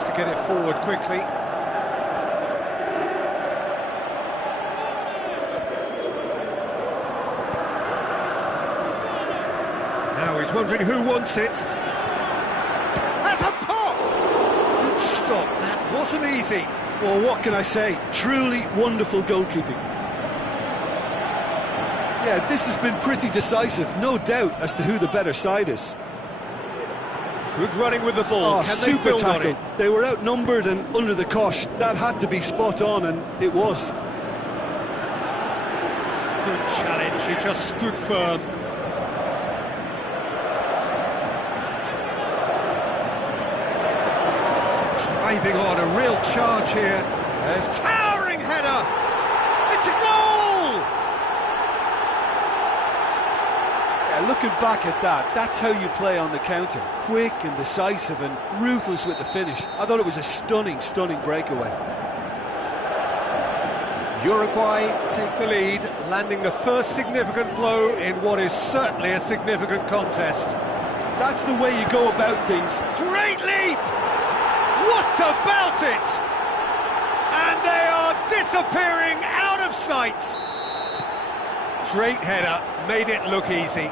Has to get it forward quickly. Now he's wondering who wants it. Has a pop! Good stop, that wasn't easy. Well, what can I say? Truly wonderful goalkeeping. Yeah, this has been pretty decisive, no doubt as to who the better side is. Good running with the ball. Oh, Can super they build tackle. on it? They were outnumbered and under the cosh. That had to be spot on, and it was. Good challenge, he just stood firm. Driving on, a real charge here. There's towering header! It's a goal! Yeah, looking back at that, that's how you play on the counter. Quick and decisive and ruthless with the finish. I thought it was a stunning, stunning breakaway. Uruguay take the lead, landing the first significant blow in what is certainly a significant contest. That's the way you go about things. Great leap! What about it? And they are disappearing out of sight. Great header, made it look easy.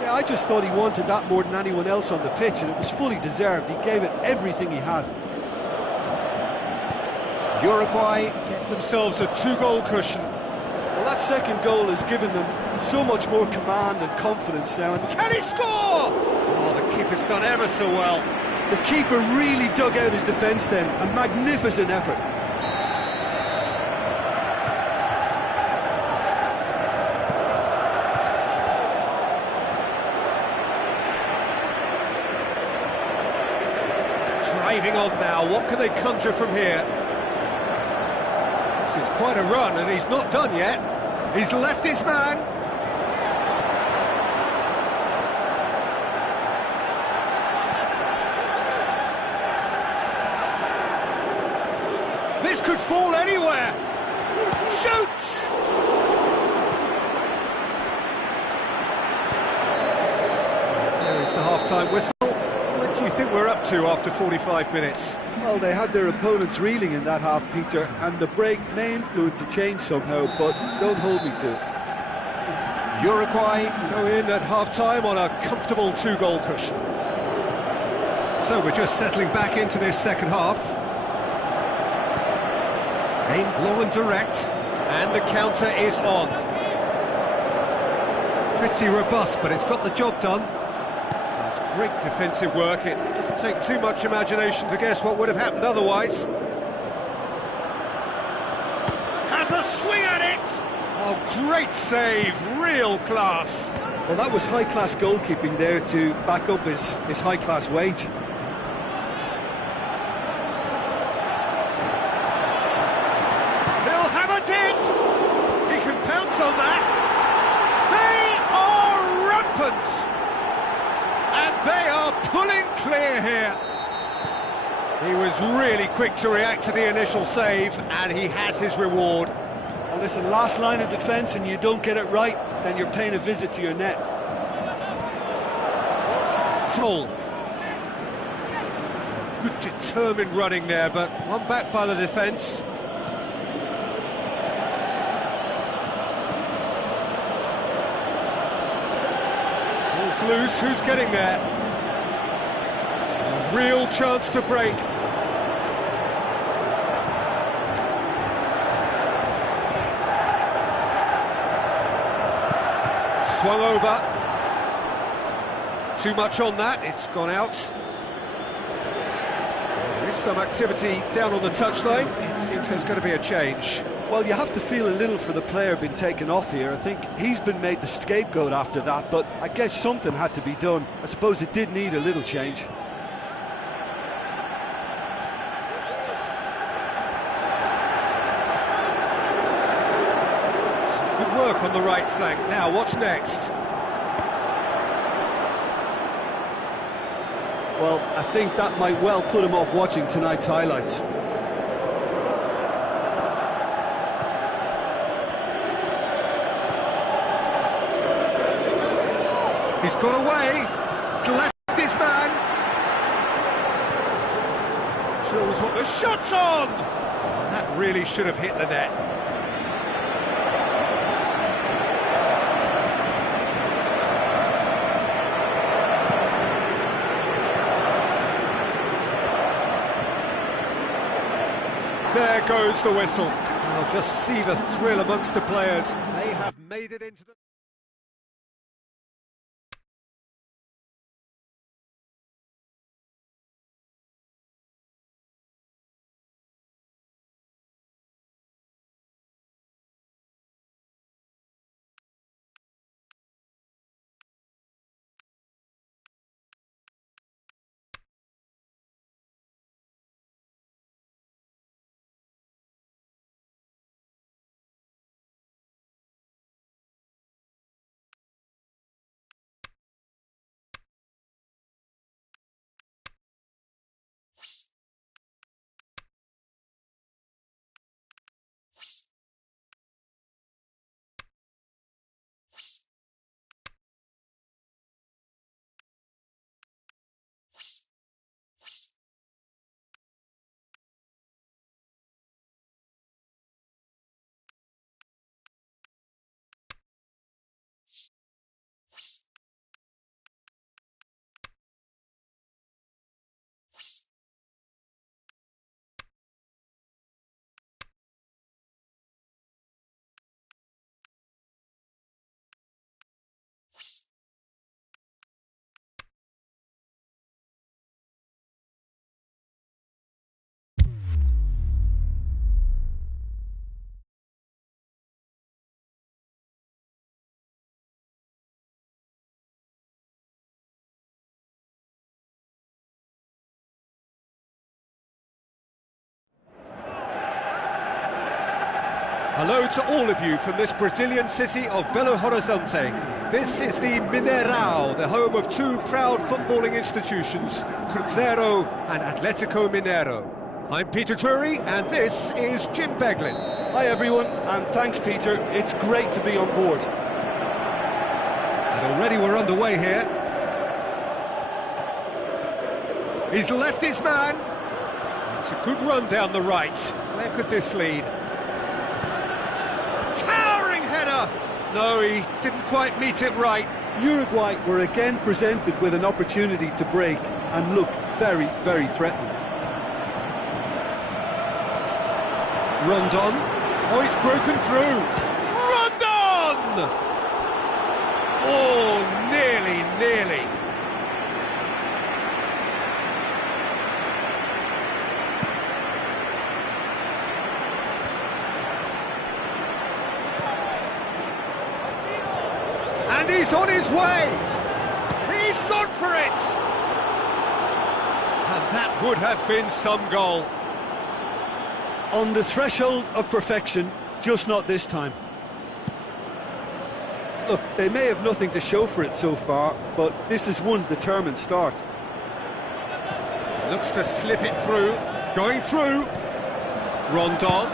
Yeah, I just thought he wanted that more than anyone else on the pitch, and it was fully deserved. He gave it everything he had. Uruguay get themselves a 2-goal cushion. Well, that second goal has given them so much more command and confidence now. And can he score? Oh, the keeper's done ever so well. The keeper really dug out his defence then. A magnificent effort. Driving on now, what can they conjure from here? This is quite a run, and he's not done yet. He's left his man. This could fall anywhere. Shoots! There is the half-time whistle. What do you think we're up to after 45 minutes? Well, they had their opponents reeling in that half, Peter, and the break may influence a change somehow, but don't hold me to it. Uruguay go in at half-time on a comfortable 2-goal cushion. So we're just settling back into this second half. Aimed long and direct, and the counter is on. Pretty robust, but it's got the job done. That's great defensive work. It doesn't take too much imagination to guess what would have happened otherwise. Has a swing at it! Oh, great save, real class. Well, that was high-class goalkeeping there to back up his high-class wage. He'll have a dent! He can pounce on that. They are rampant! And they are pulling clear here. He was really quick to react to the initial save, and he has his reward. Well, listen, last line of defence and you don't get it right, then you're paying a visit to your net. Full. Good determined running there, but one back by the defence. Ball's loose, who's getting there? A real chance to break. Swung over. Too much on that, it's gone out. There is some activity down on the touchline. It seems there's going to be a change. Well, you have to feel a little for the player being taken off here. I think he's been made the scapegoat after that, but I guess something had to be done. I suppose it did need a little change. Some good work on the right flank. Now, what's next? Well, I think that might well put him off watching tonight's highlights. He's got away, left his man. Controls what the shot's on! That really should have hit the net. There goes the whistle. I'll just see the thrill amongst the players. They have made it into the... Hello to all of you from this Brazilian city of Belo Horizonte. This is the Mineirão, the home of two proud footballing institutions, Cruzeiro and Atletico Mineiro. I'm Peter Drury, and this is Jim Beglin. Hi everyone, and thanks Peter, it's great to be on board. And already we're underway here. He's left his man. It's a good run down the right. Where could this lead? Towering header! No, he didn't quite meet it right. Uruguay were again presented with an opportunity to break and look very, very threatening. Rondon. Oh, he's broken through. Rondon! Oh, nearly. And he's on his way! He's gone for it! And that would have been some goal. On the threshold of perfection, just not this time. Look, they may have nothing to show for it so far, but this is one determined start. Looks to slip it through. Going through. Rondon.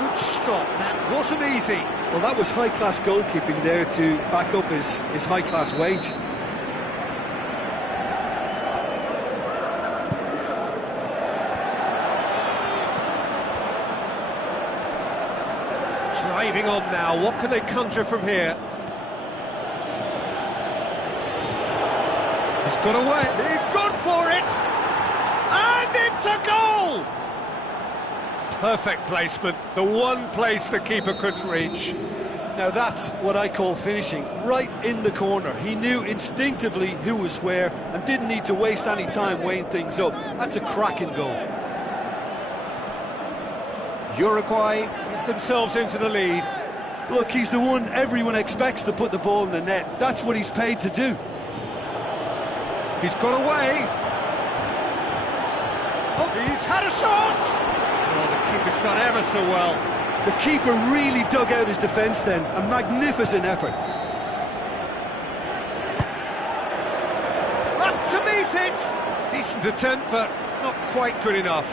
Good stop. That wasn't easy. Well, that was high-class goalkeeping there to back up his high-class wage. Driving on now. What can they conjure from here? He's got away. He's gone for it. And it's a goal! Perfect placement, the one place the keeper couldn't reach. Now that's what I call finishing, right in the corner. He knew instinctively who was where and didn't need to waste any time weighing things up. That's a cracking goal. Uruguay get themselves into the lead. Look, he's the one everyone expects to put the ball in the net. That's what he's paid to do. He's got away. Oh, he's had a shot! Oh, the keeper's done ever so well. The keeper really dug out his defence then. A magnificent effort. Up to meet it! Decent attempt, but not quite good enough.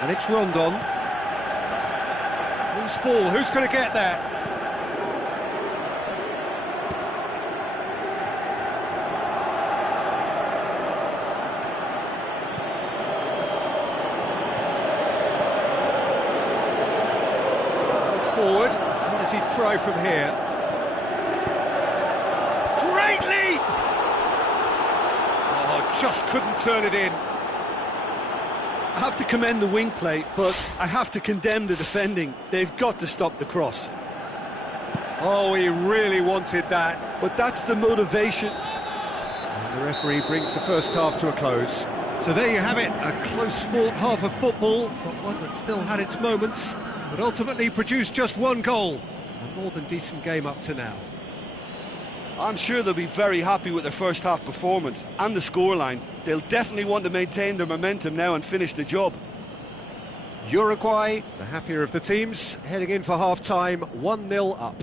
And it's Rondon. Loose ball, who's going to get there? Forward, what does he try from here? Great leap! Oh, just couldn't turn it in. I have to commend the wing play, but I have to condemn the defending. They've got to stop the cross. Oh, he really wanted that. But that's the motivation. And the referee brings the first half to a close. So there you have it, a close-fought half of football, but one that still had its moments, but ultimately produced just one goal. A more than decent game up to now. I'm sure they'll be very happy with their first half performance and the scoreline. They'll definitely want to maintain their momentum now and finish the job. Uruguay, the happier of the teams, heading in for half-time, 1-0 up.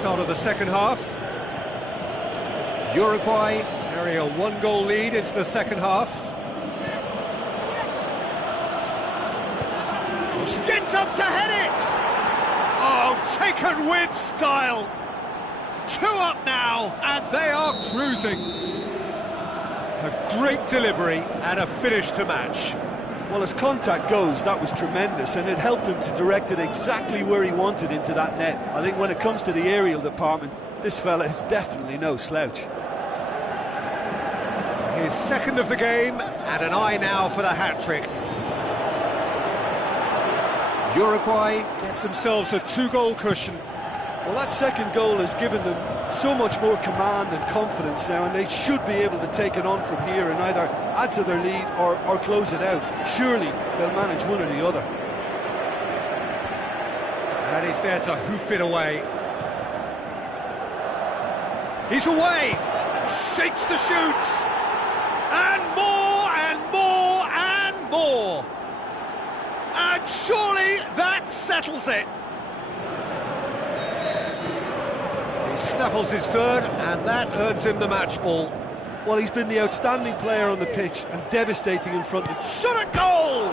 start of the second half. Uruguay carry a one-goal lead into the second half. Gets up to head it! Oh, taken with style! 2 up now, and they are cruising. A great delivery and a finish to match. Well, as contact goes, that was tremendous, and it helped him to direct it exactly where he wanted into that net. I think when it comes to the aerial department, this fella is definitely no slouch. His second of the game, and an eye now for the hat-trick. Uruguay get themselves a 2-goal cushion. Well, that second goal has given them so much more command and confidence now, and they should be able to take it on from here and either add to their lead or close it out. Surely they'll manage one or the other. And he's there to hoof it away. He's away! Shapes the shoots! And more and more and more! And surely that settles it! He snaffles his third, and that earns him the match ball. Well, he's been the outstanding player on the pitch and devastating in front of... Shot at goal!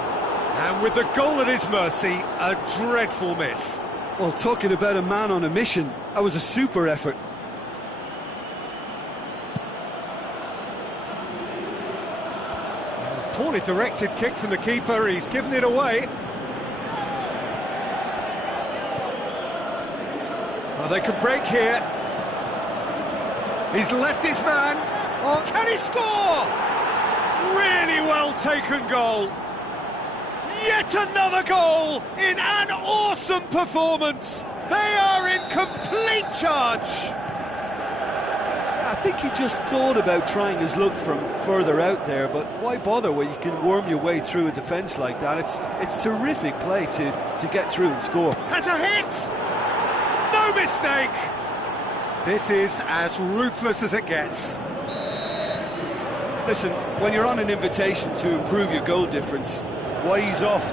And with the goal at his mercy, a dreadful miss. Well, talking about a man on a mission, that was a super effort. Poorly directed kick from the keeper, he's given it away. Oh, they could break here. He's left his man. Oh, can he score? Really well taken goal. Yet another goal in an awesome performance. They are in complete charge. I think he just thought about trying his luck from further out there, but why bother when you can worm your way through a defence like that? It's terrific play to get through and score. Has a hit! No mistake! This is as ruthless as it gets. Listen, when you're on an invitation to improve your goal difference, why ease off?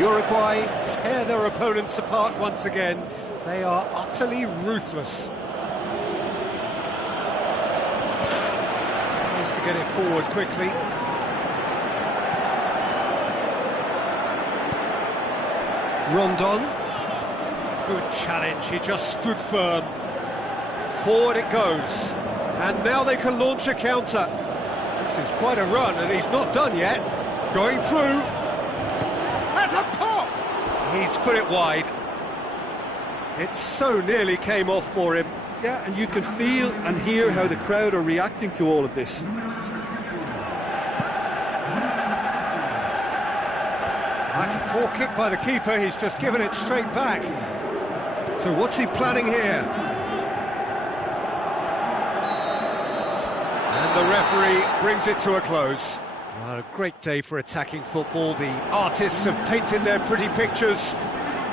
Uruguay tear their opponents apart once again. They are utterly ruthless. Tries to get it forward quickly. Rondon. Good challenge, he just stood firm. Forward it goes. And now they can launch a counter. This is quite a run, and he's not done yet. Going through. Has a pop! He's put it wide. It so nearly came off for him. Yeah, and you can feel and hear how the crowd are reacting to all of this. That's a poor kick by the keeper, he's just given it straight back. So what's he planning here? And the referee brings it to a close. Well, a great day for attacking football. The artists have painted their pretty pictures.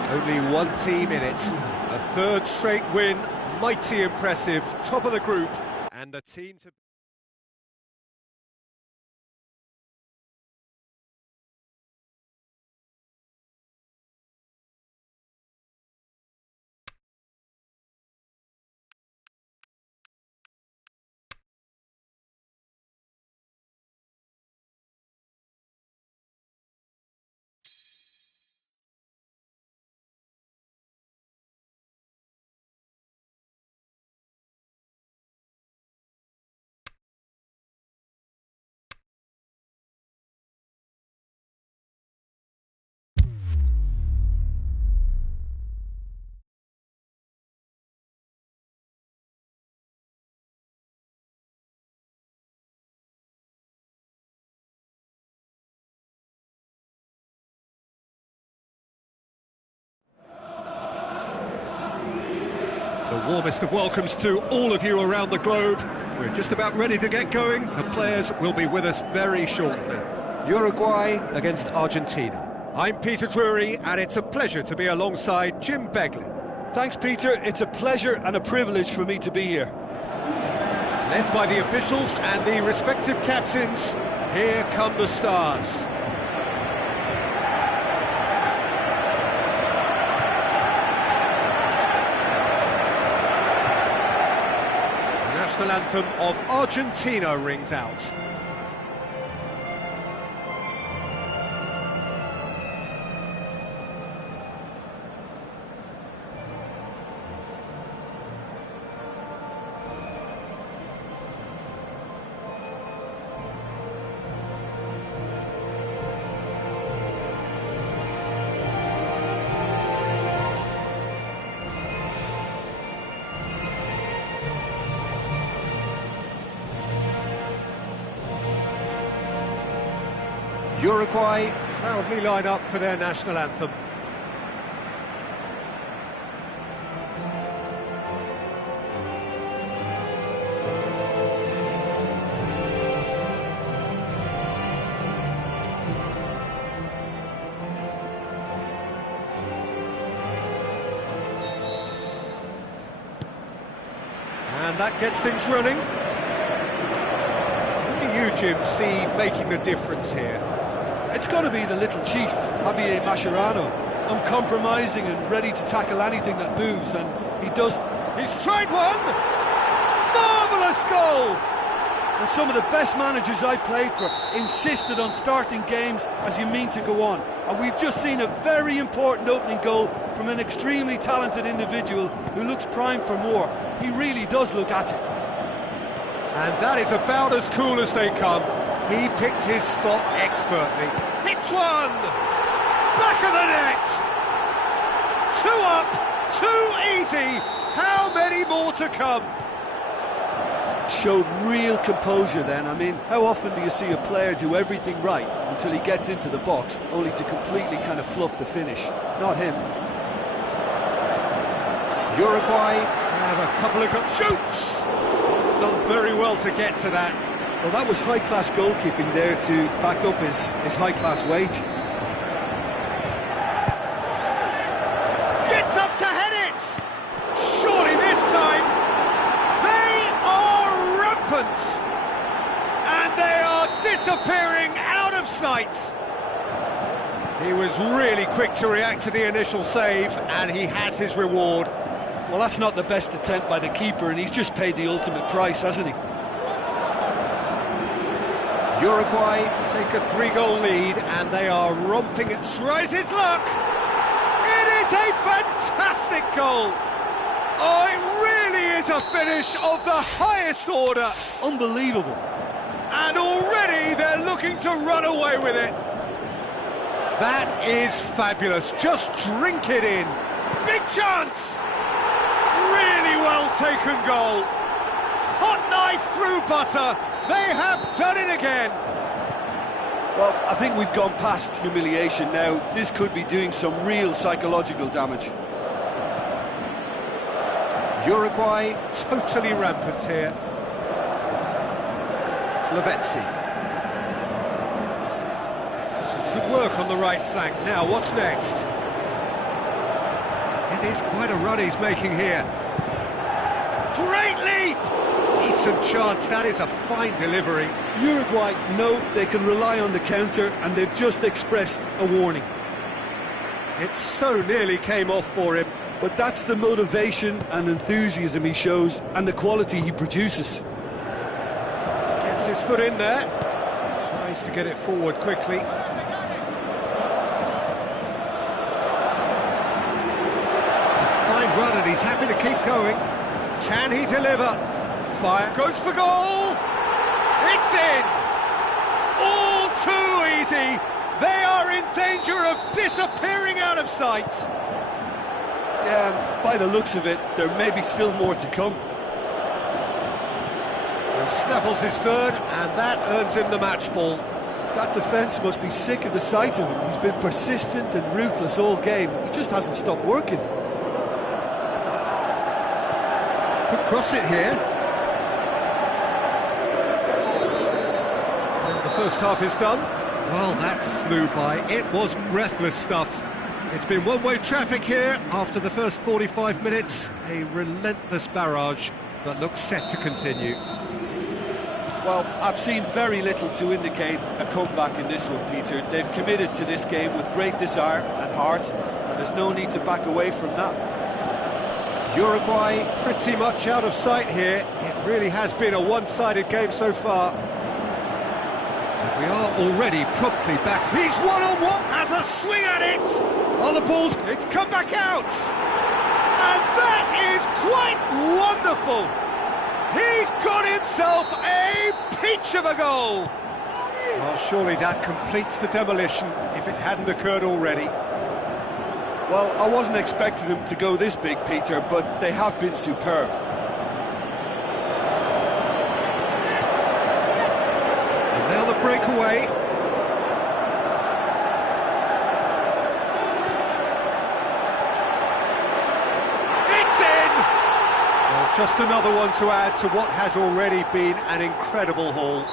Only one team in it. A third straight win, mighty impressive, top of the group, and a team to... The warmest of welcomes to all of you around the globe. We're just about ready to get going. The players will be with us very shortly. Uruguay against Argentina. I'm Peter Drury, and it's a pleasure to be alongside Jim Beglin. Thanks, Peter. It's a pleasure and a privilege for me to be here. Led by the officials and the respective captains, here come the stars. national anthem of Argentina rings out. Uruguay proudly line up for their national anthem. And that gets things running. Who do you, Jim, see making the difference here? It's got to be the little chief, Javier Mascherano, uncompromising and ready to tackle anything that moves, and he does. He's tried one! Marvellous goal! And some of the best managers I played for insisted on starting games as you mean to go on. And we've just seen a very important opening goal from an extremely talented individual who looks primed for more. He really does look at it. And that is about as cool as they come. He picked his spot expertly. Hits one! Back of the net! 2 up, 2 easy. How many more to come? Showed real composure then. I mean, how often do you see a player do everything right until he gets into the box, only to completely kind of fluff the finish? Not him. Uruguay have a couple of shoots! He's done very well to get to that. Well, that was high-class goalkeeping there to back up his high-class wage. Gets up to head it! Surely this time, they are rampant! And they are disappearing out of sight! He was really quick to react to the initial save, and he has his reward. Well, that's not the best attempt by the keeper, and he's just paid the ultimate price, hasn't he? Uruguay take a 3-goal lead, and they are romping it. Tries his luck! It is a fantastic goal! Oh, it really is a finish of the highest order! Unbelievable. And already they're looking to run away with it. That is fabulous. Just drink it in. Big chance! Really well taken goal. Hot knife through butter. They have done it again. Well, I think we've gone past humiliation now. This could be doing some real psychological damage. Uruguay totally rampant here. Lavezzi. Some good work on the right flank. Now, what's next? It is quite a run he's making here. Great leap! Decent chance, that is a fine delivery. Uruguay know they can rely on the counter, and they've just expressed a warning. It so nearly came off for him. But that's the motivation and enthusiasm he shows, and the quality he produces. Gets his foot in there. Tries to get it forward quickly. It's a fine run, and he's happy to keep going. Can he deliver? Fire goes for goal! It's in! All too easy! They are in danger of disappearing out of sight! Yeah, by the looks of it, there may be still more to come. He snaffles his third, and that earns him the match ball. That defence must be sick of the sight of him. He's been persistent and ruthless all game. He just hasn't stopped working. Could cross it here. And the first half is done. Well, that flew by. It was breathless stuff. It's been one-way traffic here after the first 45 minutes. A relentless barrage that looks set to continue. Well, I've seen very little to indicate a comeback in this one, Peter. They've committed to this game with great desire and heart, and there's no need to back away from that. Uruguay pretty much out of sight here. It really has been a one-sided game so far. And we are already promptly back. He's one-on-one, has a swing at it! On the balls, it's come back out! And that is quite wonderful! He's got himself a peach of a goal! Well, surely that completes the demolition, if it hadn't occurred already. Well, I wasn't expecting them to go this big, Peter, but they have been superb. And now the breakaway. It's in! Well, just another one to add to what has already been an incredible haul.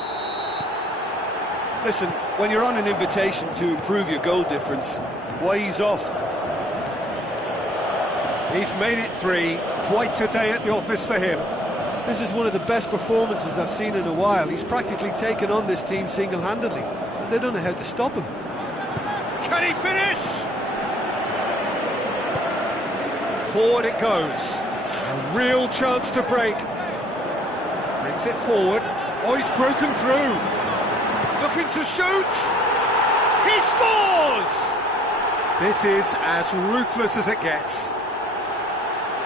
Listen, when you're on an invitation to improve your goal difference, why ease off? He's made it 3, quite a day at the office for him. This is one of the best performances I've seen in a while. He's practically taken on this team single-handedly, and they don't know how to stop him. Can he finish? Forward it goes. A real chance to break. Brings it forward. Oh, he's broken through. Looking to shoot. He scores! This is as ruthless as it gets.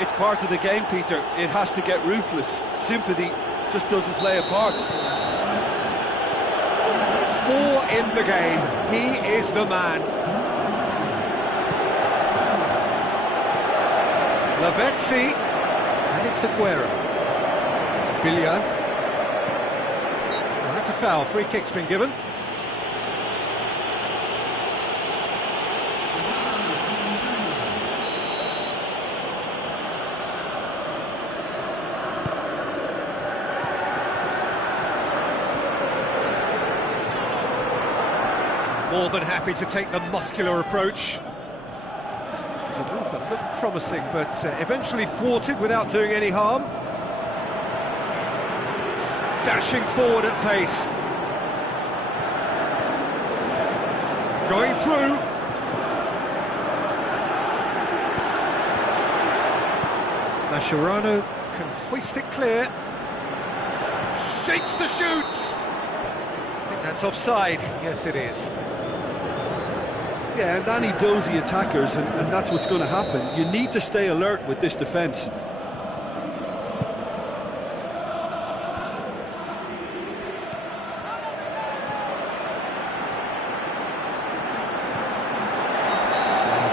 It's part of the game, Peter. It has to get ruthless. Sympathy just doesn't play a part. 4 in the game. He is the man. Lavezzi, and it's Aguero. Billia. Well, that's a foul. Free kick's been given. More than happy to take the muscular approach. It's a move that looked promising, but eventually thwarted without doing any harm. Dashing forward at pace. Going through. Mascherano can hoist it clear. Shapes the shoots. I think that's offside. Yes, it is. Yeah, and any dozy attackers, and that's what's going to happen. You need to stay alert with this defence.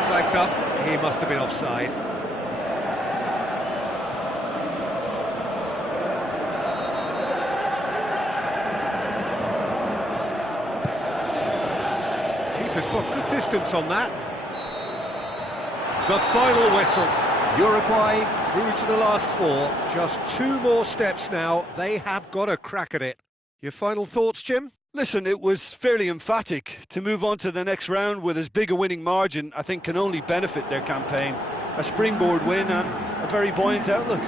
Flags up. He must have been offside. Keeper's got good distance on that. The final whistle. Uruguay through to the last 4. Just 2 more steps now. They have got a crack at it. Your final thoughts, Jim? Listen, it was fairly emphatic. To move on to the next round with as big a winning margin, I think can only benefit their campaign. A springboard win and a very buoyant outlook.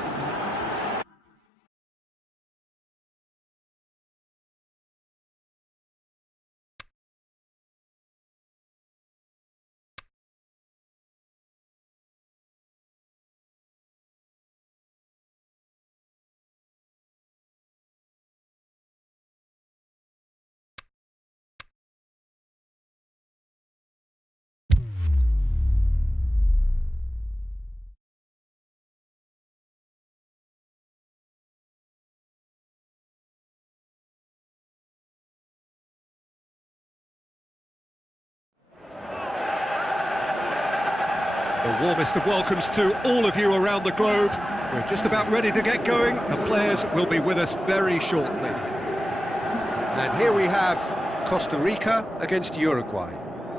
The warmest of welcomes to all of you around the globe. We're just about ready to get going. The players will be with us very shortly. And here we have Costa Rica against Uruguay.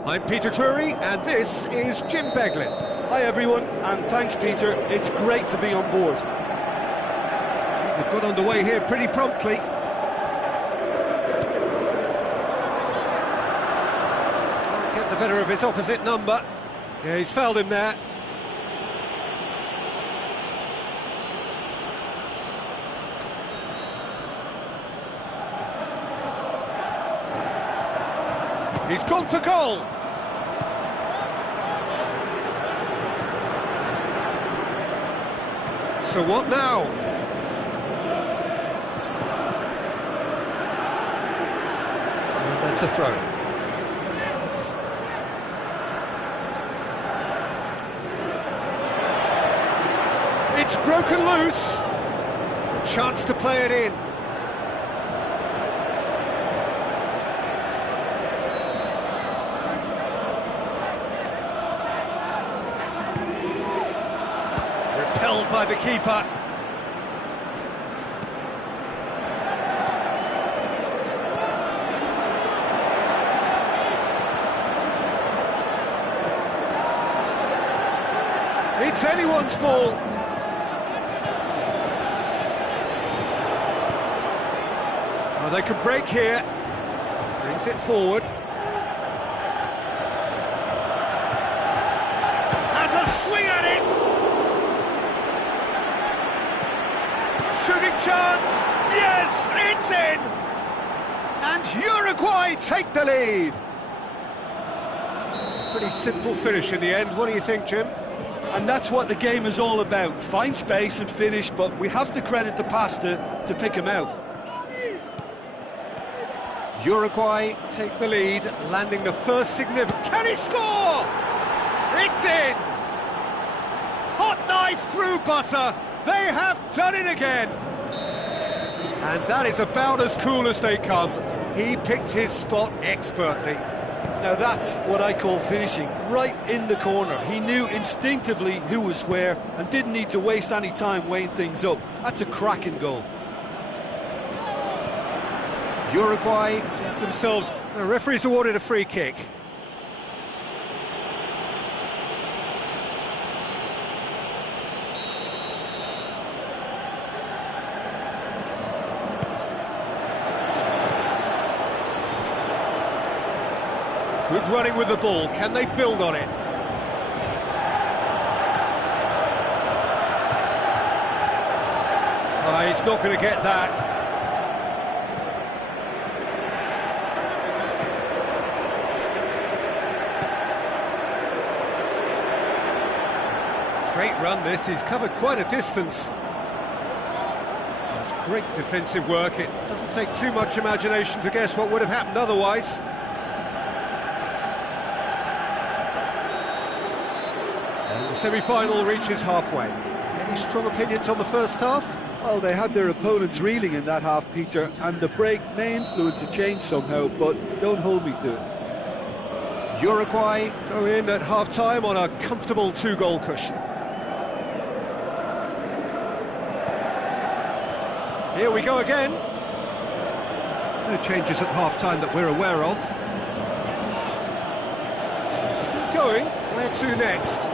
I'm Peter Drury, and this is Jim Beglin. Hi everyone, and thanks Peter. It's great to be on board. They've got underway here pretty promptly. Can't get the better of his opposite number. Yeah, he's fouled him there. He's gone for goal. So what now? And that's a throw. It's broken loose. A chance to play it in. Repelled by the keeper. It's anyone's ball. Well, they could break here. Brings it forward. Has a swing at it. Shooting chance. Yes, it's in. And Uruguay take the lead. Pretty simple finish in the end. What do you think, Jim? And that's what the game is all about. Find space and finish, but we have to credit the pasta to pick him out. Uruguay take the lead, landing the first significant... Can he score? It's in! Hot knife through butter. They have done it again. And that is about as cool as they come. He picked his spot expertly. Now that's what I call finishing, right in the corner. He knew instinctively who was where and didn't need to waste any time weighing things up. That's a cracking goal. Uruguay get themselves... The referee's awarded a free kick. Good running with the ball. Can they build on it? Oh, he's not going to get that. Great run this, he's covered quite a distance. That's great defensive work. It doesn't take too much imagination to guess what would have happened otherwise. And the semi-final reaches halfway. Any strong opinions on the first half? Well, they had their opponents reeling in that half, Peter, and the break may influence a change somehow, but don't hold me to it. Uruguay go in at half-time on a comfortable 2-goal cushion. Here we go again. No changes at half-time that we're aware of. Still going. Where to next?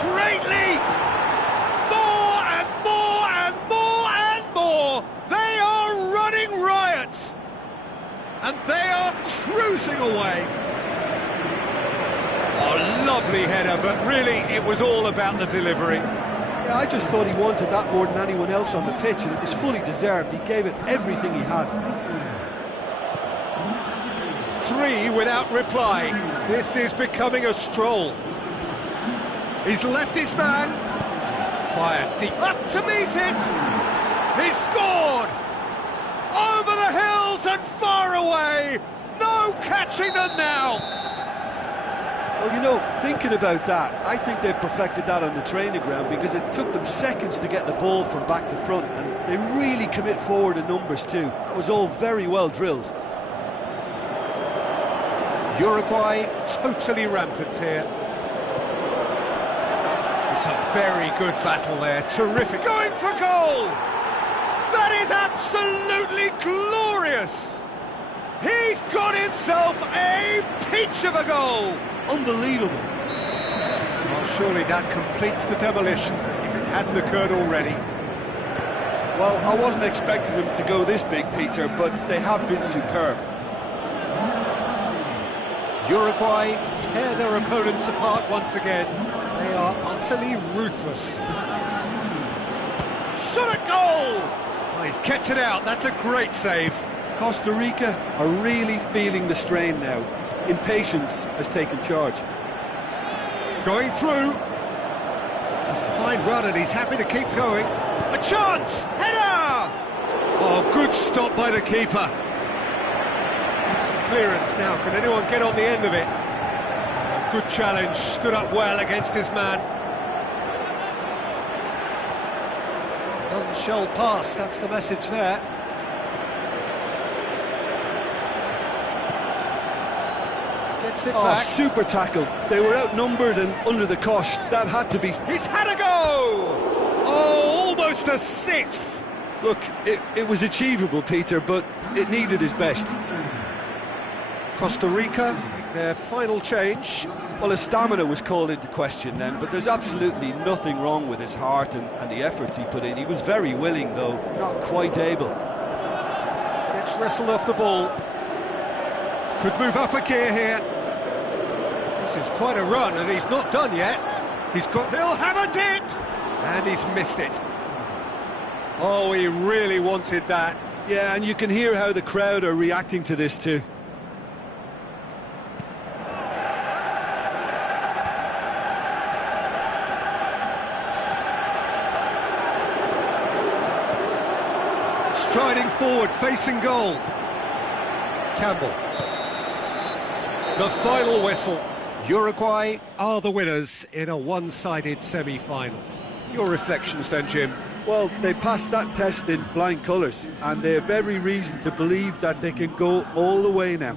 Great leap! More and more and more and more! They are running riot! And they are cruising away. Oh, lovely header, but really it was all about the delivery. Yeah, I just thought he wanted that more than anyone else on the pitch, and it was fully deserved. He gave it everything he had. 3 without reply. This is becoming a stroll. He's left his man. Fired deep. Up to meet it. He's scored. Over the hills and far away. No catching them now. Well, you know, thinking about that, I think they've perfected that on the training ground because it took them seconds to get the ball from back to front, and they really commit forward in numbers too. That was all very well drilled. Uruguay totally rampant here. It's a very good battle there, terrific. Going for goal! That is absolutely glorious! He's got himself a peach of a goal! Unbelievable. Well, surely that completes the demolition, if it hadn't occurred already. Well, I wasn't expecting them to go this big, Peter, but they have been superb. Uruguay tear their opponents apart once again. They are utterly ruthless. Shot at goal! Oh, he's kept it out, that's a great save. Costa Rica are really feeling the strain now. Impatience has taken charge. Going through. To find fine run and he's happy to keep going. A chance! Header! Oh, good stop by the keeper. Decent clearance now. Can anyone get on the end of it? Good challenge. Stood up well against his man. None shall pass. That's the message there. Gets it back. Super tackle. They were outnumbered and under the cosh. That had to be... He's had a go! Oh, almost a sixth! Look, it was achievable, Peter, but it needed his best. Costa Rica, their final change. Well, his stamina was called into question then, but there's absolutely nothing wrong with his heart and the efforts he put in. He was very willing, though, not quite able. Gets wrestled off the ball. Could move up a gear here. This is quite a run, and he's not done yet. He'll have a dip! And he's missed it. Oh, he really wanted that. Yeah, and you can hear how the crowd are reacting to this too. Striding forward, facing goal. Campbell. The final whistle. Uruguay are the winners in a one-sided semi-final. Your reflections then, Jim? Well, they passed that test in flying colours, and they have every reason to believe that they can go all the way now.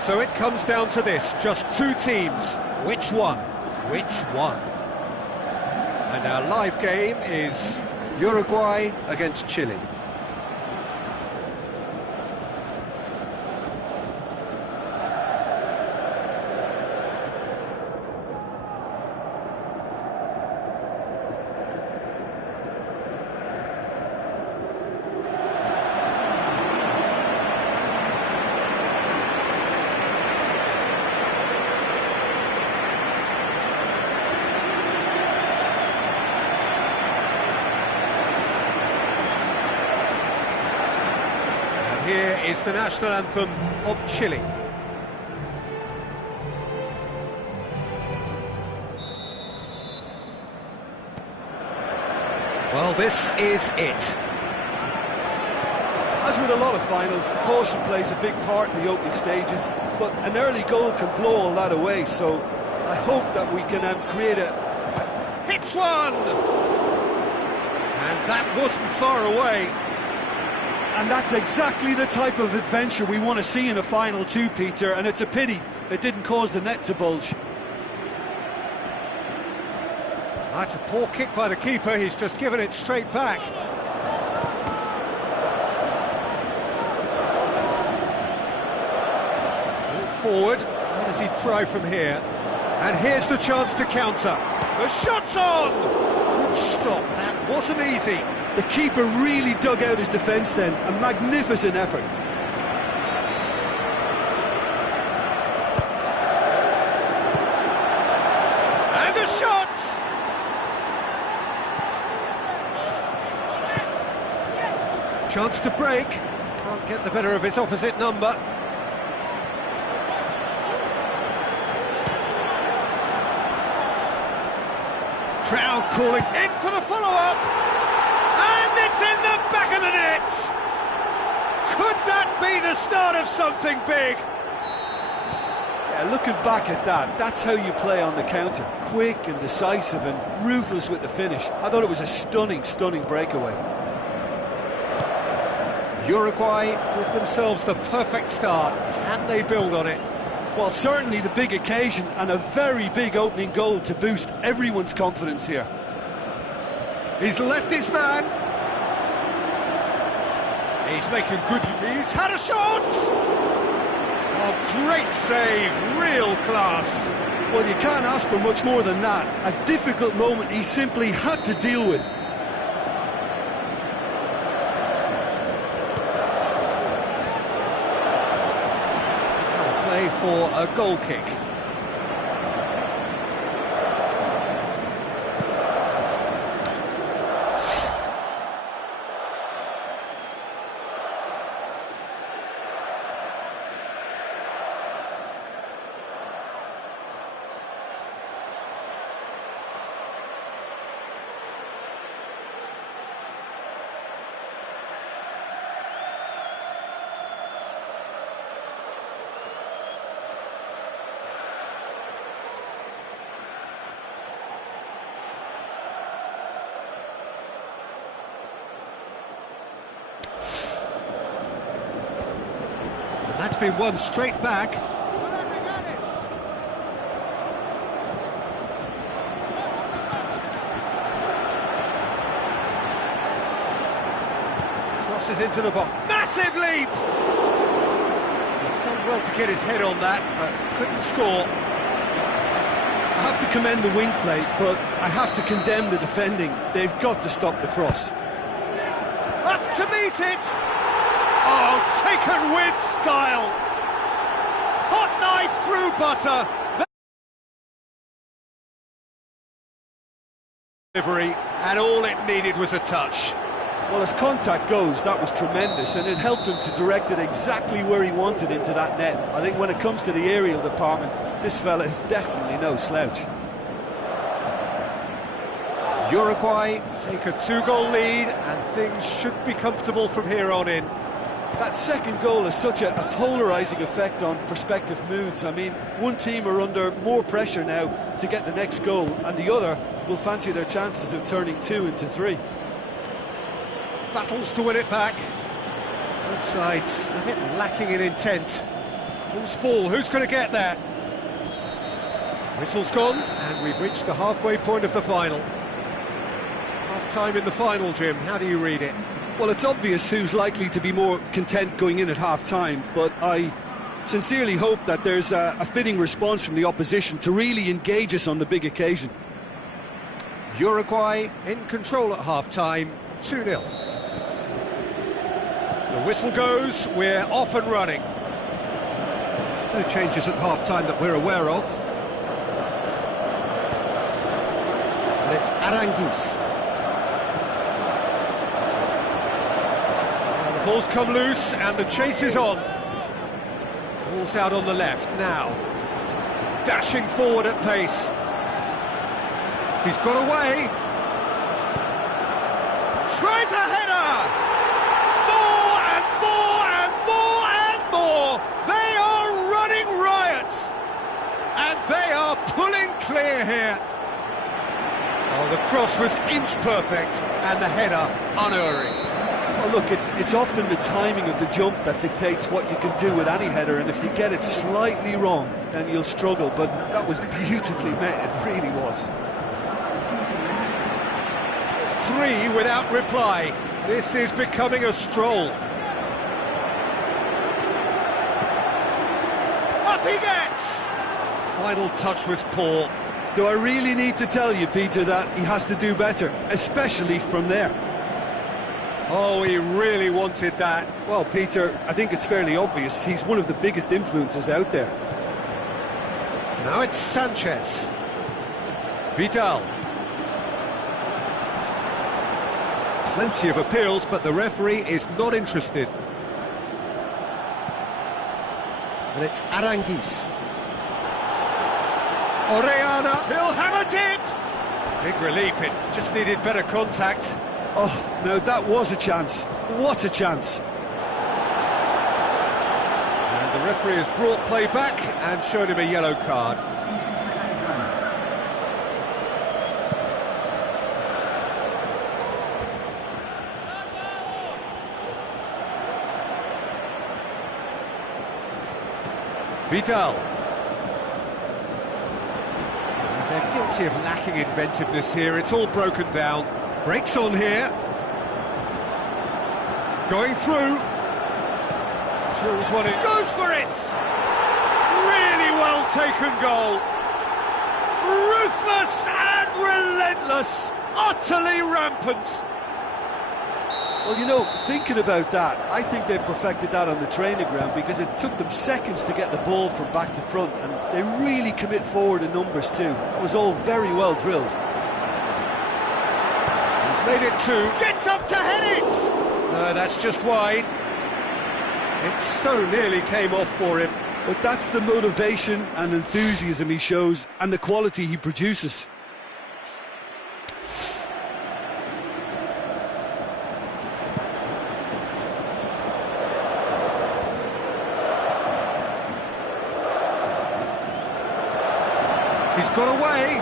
So it comes down to this, just two teams. Which one? Which one? And our live game is Uruguay against Chile. here is the national anthem of Chile. Well, this is it. As with a lot of finals, caution plays a big part in the opening stages, but an early goal can blow all that away, so I hope that we can create a... Hits one! And that wasn't far away. And that's exactly the type of adventure we want to see in a final too, Peter, and it's a pity it didn't cause the net to bulge. That's a poor kick by the keeper, he's just given it straight back. Forward, how does he try from here? And here's the chance to counter. The shot's on! Good stop, that wasn't easy. The keeper really dug out his defence then, a magnificent effort. And the shot! Chance to break, can't get the better of his opposite number. Crowd calling in for the follow-up, and it's in the back of the net. Could that be the start of something big? Yeah, looking back at that, that's how you play on the counter. Quick and decisive and ruthless with the finish. I thought it was a stunning, stunning breakaway. Uruguay give themselves the perfect start. Can they build on it? Well, certainly the big occasion and a very big opening goal to boost everyone's confidence here. He's left his man. He's making good... He's had a shot! Oh, great save, real class. Well, you can't ask for much more than that. A difficult moment he simply had to deal with. For a goal kick. That's been won straight back. Crosses into the box. Massive leap! He's done well to get his head on that, but couldn't score. I have to commend the wing play, but I have to condemn the defending. They've got to stop the cross. Up to meet it! Oh, taken with style! Hot knife through butter! Delivery, and all it needed was a touch. Well, as contact goes, that was tremendous, and it helped him to direct it exactly where he wanted into that net. I think when it comes to the aerial department, this fella is definitely no slouch. Uruguay take a 2-goal lead, and things should be comfortable from here on in. That second goal has such a polarising effect on prospective moods. I mean, one team are under more pressure now to get the next goal, and the other will fancy their chances of turning 2 into 3. Battles to win it back. Both sides a bit lacking in intent. Whose ball? Who's going to get there? Whistle's gone, and we've reached the halfway point of the final. Half-time in the final, Jim. How do you read it? Well, it's obvious who's likely to be more content going in at half-time, but I sincerely hope that there's a fitting response from the opposition to really engage us on the big occasion. Uruguay in control at half-time, 2-0. The whistle goes, we're off and running. No changes at half-time that we're aware of. And it's Aranguiz. Ball's come loose and the chase is on. Ball's out on the left now. Dashing forward at pace. He's got away. Tries a header! More and more and more and more! They are running riot! And they are pulling clear here. Oh, the cross was inch perfect and the header unerring. Well, look, it's often the timing of the jump that dictates what you can do with any header, and if you get it slightly wrong, then you'll struggle, but that was beautifully met, it really was. 3 without reply. This is becoming a stroll. Up he gets! Final touch was poor. Do I really need to tell you, Peter, that he has to do better, especially from there? Oh, he really wanted that. Well, Peter, I think it's fairly obvious. He's one of the biggest influences out there. Now it's Sanchez. Vidal. Plenty of appeals, but the referee is not interested. And it's Aranguiz. Orellana, he'll have a dip! Big relief, it just needed better contact. Oh, no, that was a chance. What a chance. And the referee has brought play back and shown him a yellow card. Vidal. They're guilty of lacking inventiveness here. It's all broken down. Breaks on here. Going through. Drills one in. Goes for it! Really well taken goal. Ruthless and relentless. Utterly rampant. Well, you know, thinking about that, I think they've perfected that on the training ground because it took them seconds to get the ball from back to front, and they really commit forward in numbers too. That was all very well drilled. He's made it 2. Gets up to head it! No, that's just wide. It so nearly came off for him. But that's the motivation and enthusiasm he shows and the quality he produces. He's got away.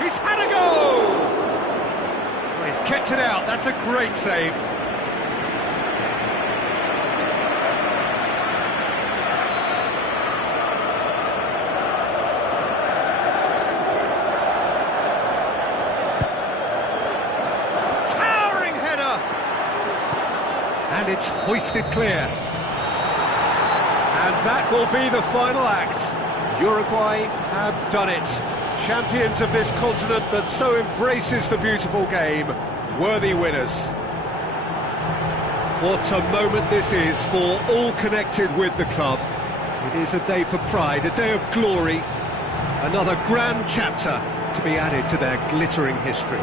He's had a go. Well, he's kept it out. That's a great save. Towering header. And it's hoisted clear. And that will be the final act. Uruguay have done it. Champions of this continent that so embraces the beautiful game. Worthy winners. What a moment this is for all connected with the club. It is a day for pride, a day of glory. Another grand chapter to be added to their glittering history.